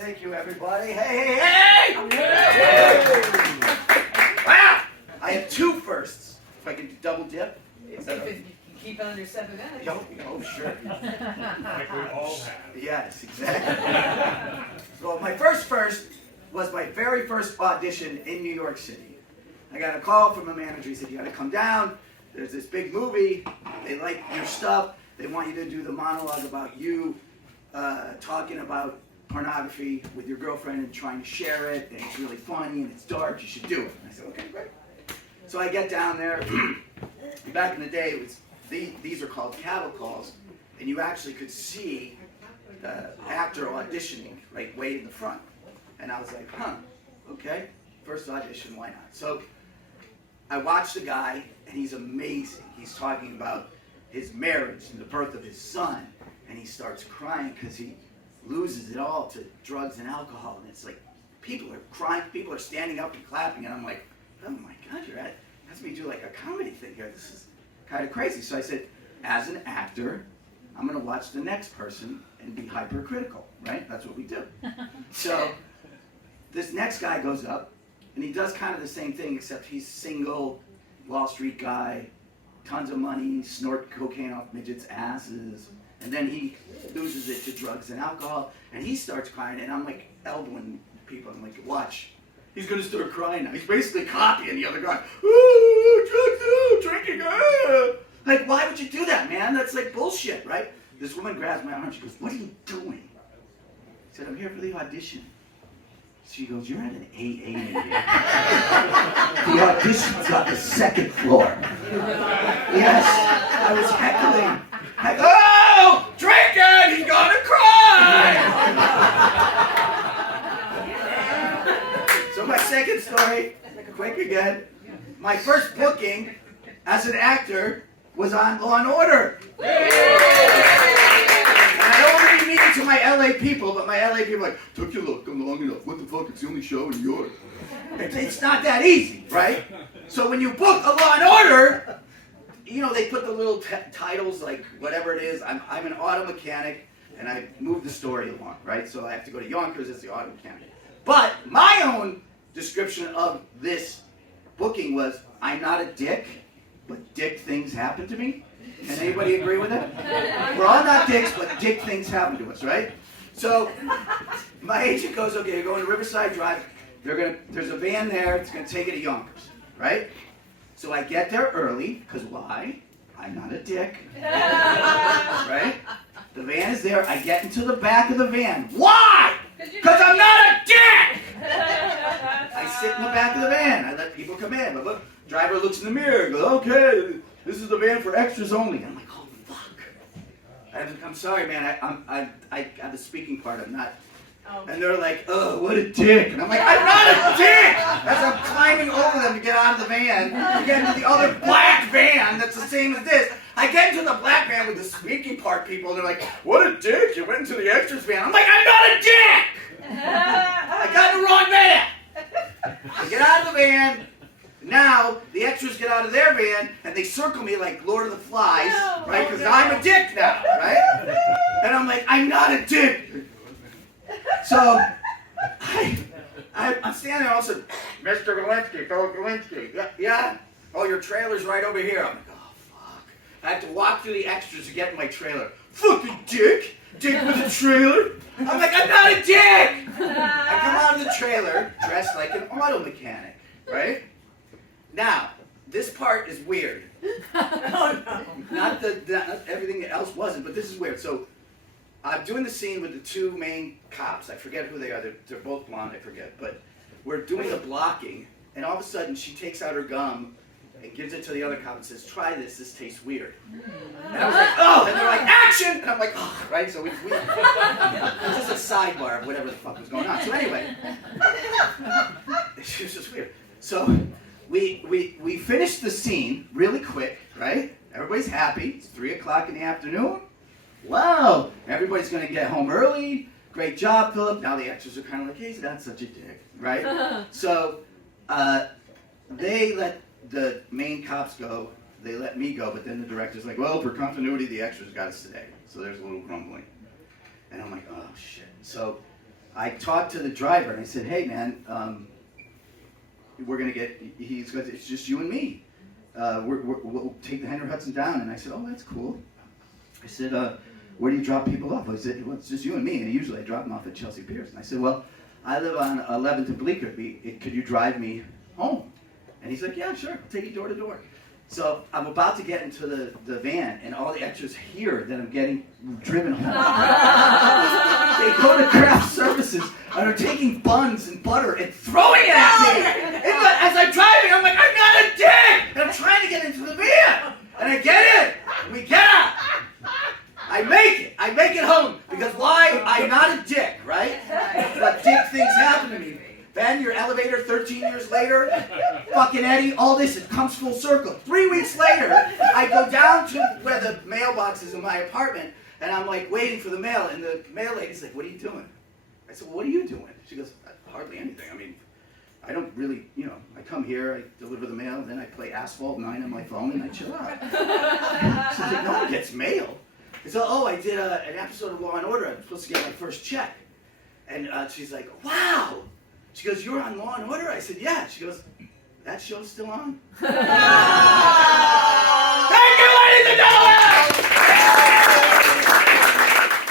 Thank you, everybody. Hey, hey, hey! Wow! I have two firsts. If I can double dip. If you keep it under 7 minutes. Oh, sure. Like we all have. Yes, exactly. So my first was my very first audition in New York City. I got a call from a manager. He said, you got to come down. There's this big movie. They like your stuff. They want you to do the monologue about you talking about pornography with your girlfriend and trying to share it. And it's really funny and it's dark. You should do it. And I said, okay, great. So I get down there. Back in the day, it was these are called cattle calls, and you actually could see the actor auditioning right way in the front. And I was like, okay, first audition, why not? So I watched the guy, and he's amazing. He's talking about his marriage and the birth of his son, and he starts crying because he loses it all to drugs and alcohol. And it's like, people are crying, people are standing up and clapping, and I'm like, oh my God, that's me do like a comedy thing here. This is kind of crazy. So I said, as an actor, I'm going to watch the next person and be hypercritical, right? That's what we do. So this next guy goes up, and he does kind of the same thing, except he's single, Wall Street guy, tons of money, snort cocaine off midgets' asses, and then he loses it to drugs and alcohol, and he starts crying, and I'm like elbowing people. I'm like, watch. He's going to start crying now. He's basically copying the other guy. Ooh, drugs, ooh, drinking, Like, why would you do that, man? That's like bullshit, right? This woman grabs my arm. She goes, what are you doing? I said, I'm here for the audition. She goes, you're at an AA meeting. The audition's on the second floor. Yes, I was heckling. Oh, drinking! He's going to cry! So my second story, quick again. My first booking as an actor was on Law and Order. And I don't really mean it to my LA people, but my LA people are like, took you long enough. What the fuck? It's the only show in New York. It's not that easy, right? So when you book a Law and Order, you know, they put the little titles like whatever it is. I'm an auto mechanic, and I move the story along, right? So I have to go to Yonkers as the auto mechanic. But my own description of this booking was, I'm not a dick, but dick things happen to me. Can anybody agree with that? We're all not dicks, but dick things happen to us, right? So my agent goes, okay, you're going to Riverside Drive. There's a van there. It's going to take you to Yonkers, right? So I get there early, because why? I'm not a dick, right? The van is there. I get into the back of the van. Why? Because I'm not a dick! I sit in the back of the van. I let people come in. The driver looks in the mirror and goes, okay, this is the van for extras only. And I'm like, oh, fuck. I'm sorry, man. I have a speaking part. I'm not. And they're like, oh, what a dick. And I'm like, I'm not a dick! As I'm climbing over them to get out of the van, to get into the other black van that's the same as this. I get into the black van with the speaking part people, and they're like, what a dick, you went into the extras van. I'm like, I'm not a dick! I got in the wrong van! I get out of the van. Now, the extras get out of their van, and they circle me like Lord of the Flies, right? Because I'm a dick now, right? And I'm like, I'm not a dick! So, I'm standing there also, Mr. Galinsky, Philip Galinsky, yeah? Oh, your trailer's right over here. I'm like, oh, fuck. I have to walk through the extras to get in my trailer. Fucking dick! Dick with a trailer? I'm like, I'm not a dick! I come out of the trailer dressed like an auto mechanic, right? Now, this part is weird. Oh, no. Not everything else wasn't, but this is weird. So, I'm doing the scene with the two main cops. I forget who they are. They're both blonde, I forget. But we're doing the blocking, and all of a sudden she takes out her gum and gives it to the other cop and says, try this tastes weird. And I was like, oh! And they're like, action! And I'm like, oh, right? So it's weird. It's just a sidebar of whatever the fuck was going on. So anyway, it was just weird. So we finished the scene really quick, right? Everybody's happy. It's 3 o'clock in the afternoon. Wow, everybody's going to get home early. Great job, Philip. Now the extras are kind of like, hey, he's not such a dick, right? So they let the main cops go. They let me go, but then the director's like, well, for continuity, the extras got to stay. So there's a little grumbling. And I'm like, oh, shit. So I talked to the driver and I said, hey man, we're gonna get, he's going, it's just you and me. We'll take the Henry Hudson down. And I said, oh, that's cool. I said, where do you drop people off? I said, well, it's just you and me. And usually I drop them off at Chelsea Piers. And I said, well, I live on 11th and Bleecker. Could you drive me home? And he's like, yeah, sure. I'll take you door to door. So I'm about to get into the van, and all the extras hear that I'm getting driven home. They go to craft services and are taking buns and butter and throwing it at me. As I'm driving, I'm like, I'm not a dick! And I'm trying to get into the van. And I get in. And we get out. I make it. I make it home. Because why? I'm not a dick, right? But dick things happen to me. Ben, your elevator 13 years later, fucking Eddie, all this, it comes full circle. 3 weeks later, I go down to where the mailbox is in my apartment, and I'm like waiting for the mail, and the mail lady's like, what are you doing? I said, well, what are you doing? She goes, hardly anything. I mean, I don't really, I come here, I deliver the mail, then I play Asphalt 9 on my phone, and I chill out. She's like, no one gets mail. I said, oh, I did an episode of Law & Order. I'm supposed to get my first check. And she's like, wow. She goes, you're on Law & Order? I said, yeah. She goes, that show's still on?